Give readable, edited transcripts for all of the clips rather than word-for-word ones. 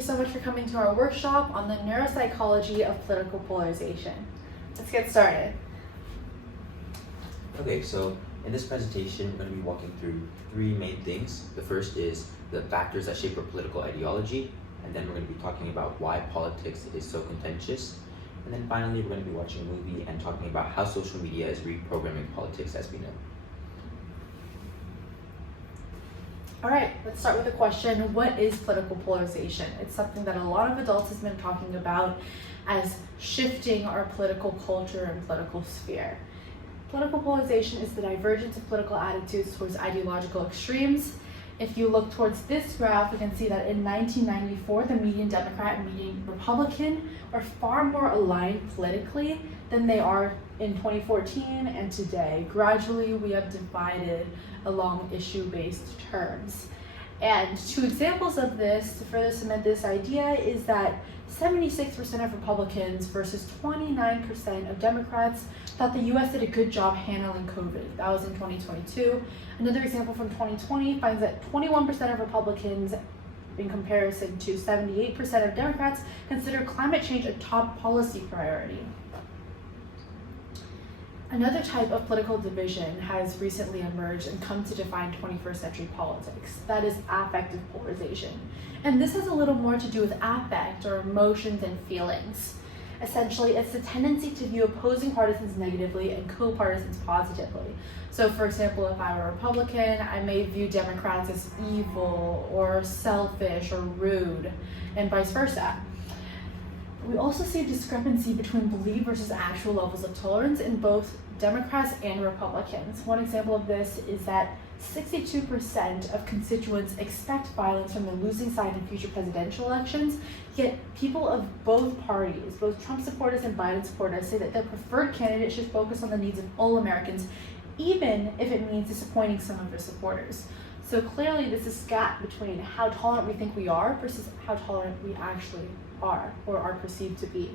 you so much for coming to our workshop on the neuropsychology of political polarization. Let's get started. Okay, so in this presentation, we're going to be walking through three main things. The first is the factors that shape our political ideology, and then we're going to be talking about why politics is so contentious, and then finally we're going to be watching a movie and talking about how social media is reprogramming politics as we know. All right, let's start with the question, what is political polarization? It's something that a lot of adults have been talking about as shifting our political culture and political sphere. Political polarization is the divergence of political attitudes towards ideological extremes. If you look towards this graph, you can see that in 1994, the median Democrat and median Republican are far more aligned politically than they are in 2014 and today. Gradually, we have divided along issue-based terms. And two examples of this to further cement this idea is that 76% of Republicans versus 29% of Democrats thought the US did a good job handling COVID. That was in 2022. Another example from 2020 finds that 21% of Republicans, in comparison to 78% of Democrats, consider climate change a top policy priority. Another type of political division has recently emerged and come to define 21st century politics. That is affective polarization. And this has a little more to do with affect or emotions and feelings. Essentially, it's the tendency to view opposing partisans negatively and co-partisans positively. So for example, if I were a Republican, I may view Democrats as evil or selfish or rude, and vice versa. We also see a discrepancy between belief versus actual levels of tolerance in both Democrats and Republicans. One example of this is that 62% of constituents expect violence from the losing side in future presidential elections, yet people of both parties, both Trump supporters and Biden supporters, say that their preferred candidate should focus on the needs of all Americans, even if it means disappointing some of their supporters. So clearly this is a gap between how tolerant we think we are versus how tolerant we actually are or are perceived to be.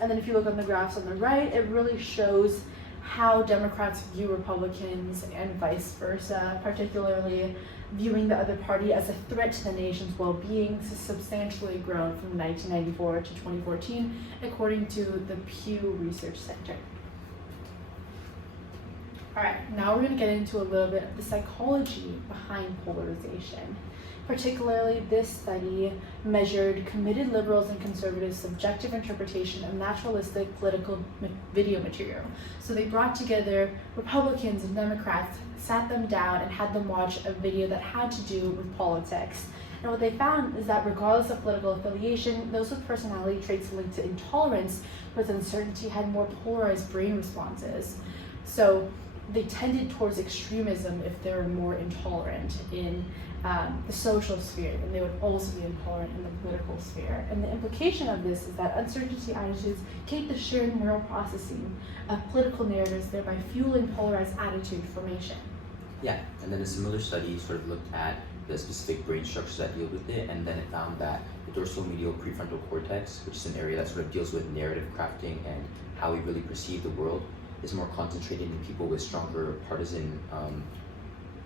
And then if you look on the graphs on the right, it really shows how Democrats view Republicans and vice versa, particularly viewing the other party as a threat to the nation's well-being has substantially grown from 1994 to 2014, according to the Pew Research Center. All right, now we're going to get into a little bit of the psychology behind polarization. Particularly, this study measured committed liberals and conservatives' subjective interpretation of naturalistic political video material. So they brought together Republicans and Democrats, sat them down, and had them watch a video that had to do with politics. And what they found is that regardless of political affiliation, those with personality traits linked to intolerance with uncertainty had more polarized brain responses. So they tended towards extremism if they were more intolerant in the social sphere, and they would also be intolerant in the political sphere. And the implication of this is that uncertainty attitudes keep the shared neural processing of political narratives, thereby fueling polarized attitude formation. Yeah, and then a similar study sort of looked at the specific brain structures that deal with it, and then it found that the dorsal-medial prefrontal cortex, which is an area that sort of deals with narrative crafting and how we really perceive the world, is more concentrated in people with stronger partisan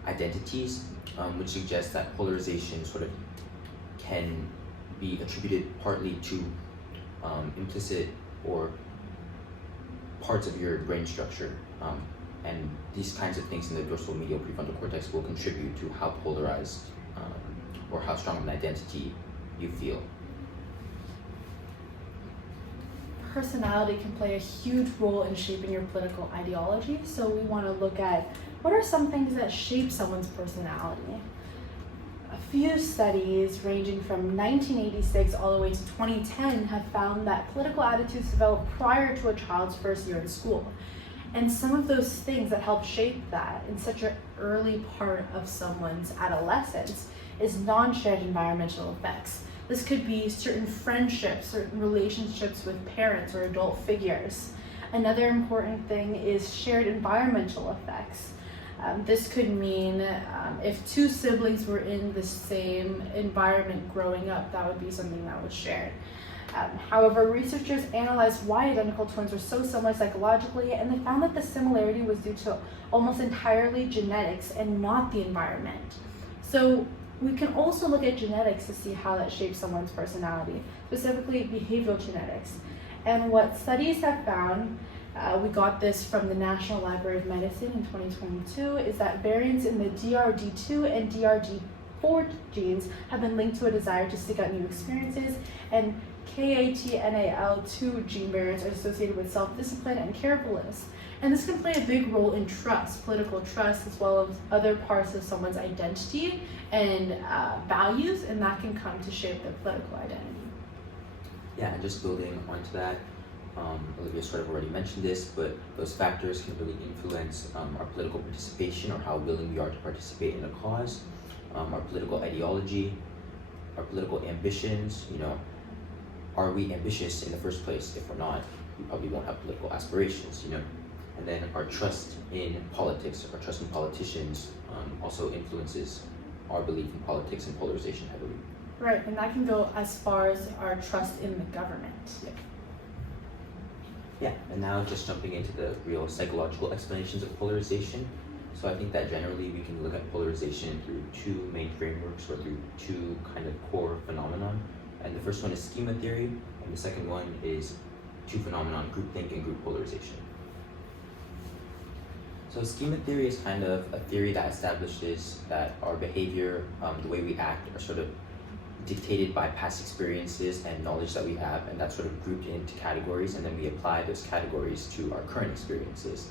identities, which suggests that polarization sort of can be attributed partly to implicit or parts of your brain structure. And these kinds of things in the dorsal medial prefrontal cortex will contribute to how polarized or how strong of an identity you feel. Personality can play a huge role in shaping your political ideology, so we want to look at what are some things that shape someone's personality. A few studies ranging from 1986 all the way to 2010 have found that political attitudes develop prior to a child's first year in school. And some of those things that help shape that in such an early part of someone's adolescence is non-shared environmental effects. This could be certain friendships, certain relationships with parents or adult figures. Another important thing is shared environmental effects. This could mean if two siblings were in the same environment growing up, that would be something that was shared. However, researchers analyzed why identical twins were so similar psychologically, and they found that the similarity was due to almost entirely genetics and not the environment. So We can also look at genetics to see how that shapes someone's personality, specifically behavioral genetics. And what studies have found, we got this from the National Library of Medicine in 2022, is that variants in the DRD2 and DRD4 genes have been linked to a desire to seek out new experiences, and KATNAL2 gene variants are associated with self-discipline and carefulness. And this can play a big role in trust, political trust, as well as other parts of someone's identity and values, and that can come to shape their political identity. Yeah, and just building onto that, Olivia sort of already mentioned this, but those factors can really influence our political participation, or how willing we are to participate in a cause, our political ideology, our political ambitions. Are we ambitious in the first place? If we're not, we probably won't have political aspirations, And then our trust in politics, our trust in politicians also influences our belief in politics and polarization heavily. Right, and that can go as far as our trust in the government. Yeah, and now just jumping into the real psychological explanations of polarization. So I think that generally we can look at polarization through two main frameworks, or through two kind of core phenomenon. And the first one is schema theory, and the second one is two phenomenon, groupthink and group polarization. So schema theory is kind of a theory that establishes that our behavior, the way we act, are sort of dictated by past experiences and knowledge that we have, and that's sort of grouped into categories, and then we apply those categories to our current experiences.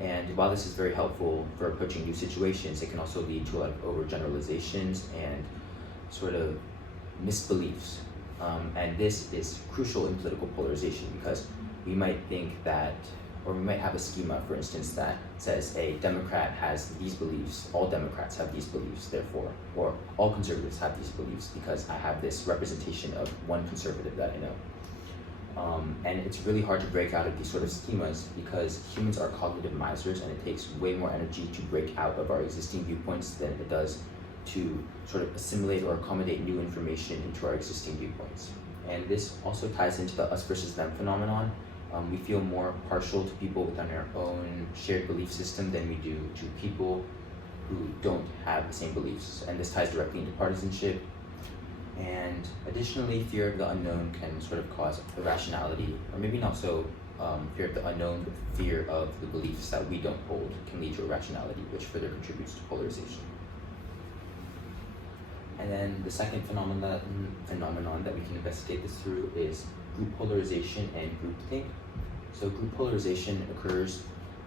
And while this is very helpful for approaching new situations, it can also lead to a lot of overgeneralizations and sort of misbeliefs. And this is crucial in political polarization, because we might think that, or we might have a schema, for instance, that says a Democrat has these beliefs, all Democrats have these beliefs, therefore, or all conservatives have these beliefs because I have this representation of one conservative that I know. And it's really hard to break out of these sort of schemas, because humans are cognitive misers, and it takes way more energy to break out of our existing viewpoints than it does to sort of assimilate or accommodate new information into our existing viewpoints. And this also ties into the us versus them phenomenon. We feel more partial to people within our own shared belief system than we do to people who don't have the same beliefs. And this ties directly into partisanship. And additionally, fear of the unknown can sort of cause irrationality, or maybe not so fear of the unknown, but fear of the beliefs that we don't hold can lead to irrationality, which further contributes to polarization. And then the second phenomenon that we can investigate this through is group polarization and groupthink. So group polarization occurs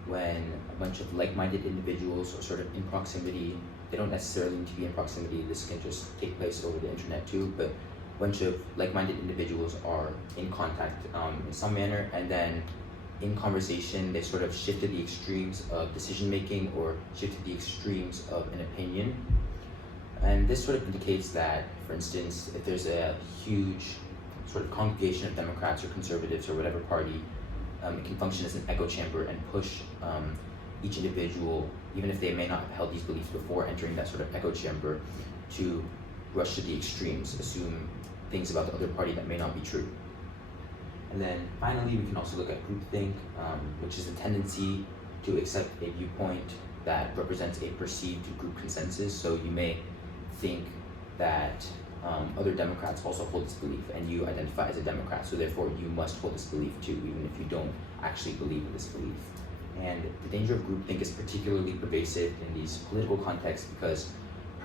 when a bunch of like-minded individuals are sort of in proximity. They don't necessarily need to be in proximity. This can just take place over the internet too, but a bunch of like-minded individuals are in contact in some manner, and then in conversation, they sort of shift to the extremes of decision-making or shift to the extremes of an opinion. And this sort of indicates that, for instance, if there's a huge sort of congregation of Democrats or conservatives or whatever party, it can function as an echo chamber and push each individual, even if they may not have held these beliefs before entering that sort of echo chamber, to rush to the extremes, assume things about the other party that may not be true. And then finally, we can also look at groupthink, which is a tendency to accept a viewpoint that represents a perceived group consensus. So you may think that other Democrats also hold this belief, and you identify as a Democrat, so therefore you must hold this belief too, even if you don't actually believe in this belief. And the danger of groupthink is particularly pervasive in these political contexts, because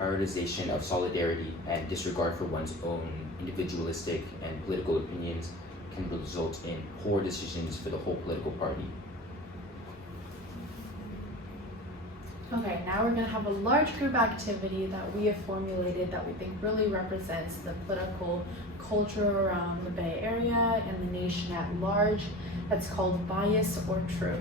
prioritization of solidarity and disregard for one's own individualistic and political opinions can result in poor decisions for the whole political party. Okay, now we're going to have a large group activity that we have formulated that we think really represents the political culture around the Bay Area and the nation at large. That's called bias or truth.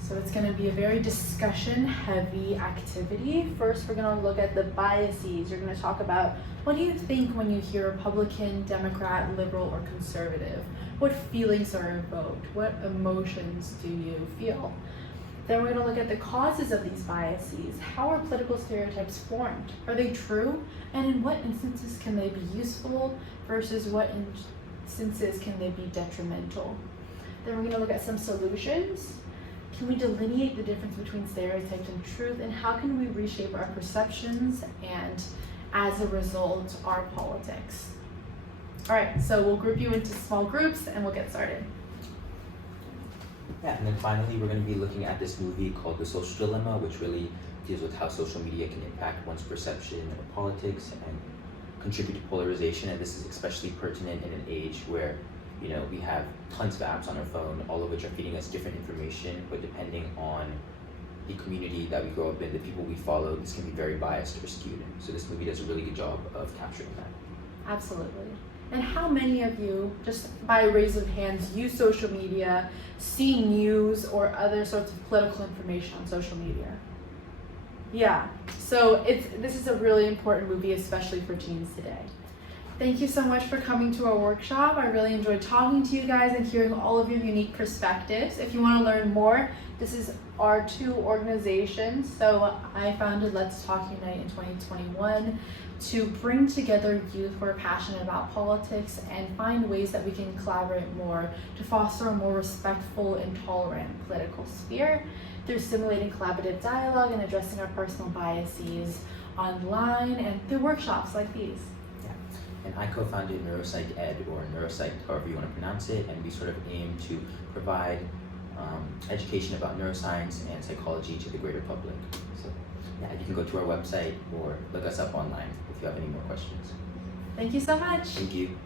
So it's going to be a very discussion-heavy activity. First, we're going to look at the biases. You're going to talk about, what do you think when you hear Republican, Democrat, liberal, or conservative? What feelings are evoked? What emotions do you feel? Then we're going to look at the causes of these biases. How are political stereotypes formed? Are they true? And in what instances can they be useful versus what instances can they be detrimental? Then we're going to look at some solutions. Can we delineate the difference between stereotypes and truth, and how can we reshape our perceptions and, as a result, our politics? All right, so we'll group you into small groups and we'll get started. Yeah, and then finally, we're going to be looking at this movie called The Social Dilemma, which really deals with how social media can impact one's perception of politics and contribute to polarization. And this is especially pertinent in an age where, you know, we have tons of apps on our phone, all of which are feeding us different information, but depending on the community that we grow up in, the people we follow, this can be very biased or skewed. So this movie does a really good job of capturing that. Absolutely. And how many of you, just by a raise of hands, use social media, see news or other sorts of political information on social media? Yeah, so this is a really important movie, especially for teens today. Thank you so much for coming to our workshop. I really enjoyed talking to you guys and hearing all of your unique perspectives. If you want to learn more, this is our two organizations. So I founded Let's Talk Unite in 2021 to bring together youth who are passionate about politics and find ways that we can collaborate more to foster a more respectful and tolerant political sphere through stimulating collaborative dialogue and addressing our personal biases online and through workshops like these. And I co-founded NeuroPsych Ed, or NeuroPsych, however you want to pronounce it, and we sort of aim to provide education about neuroscience and psychology to the greater public. So yeah, you can go to our website or look us up online if you have any more questions. Thank you so much. Thank you.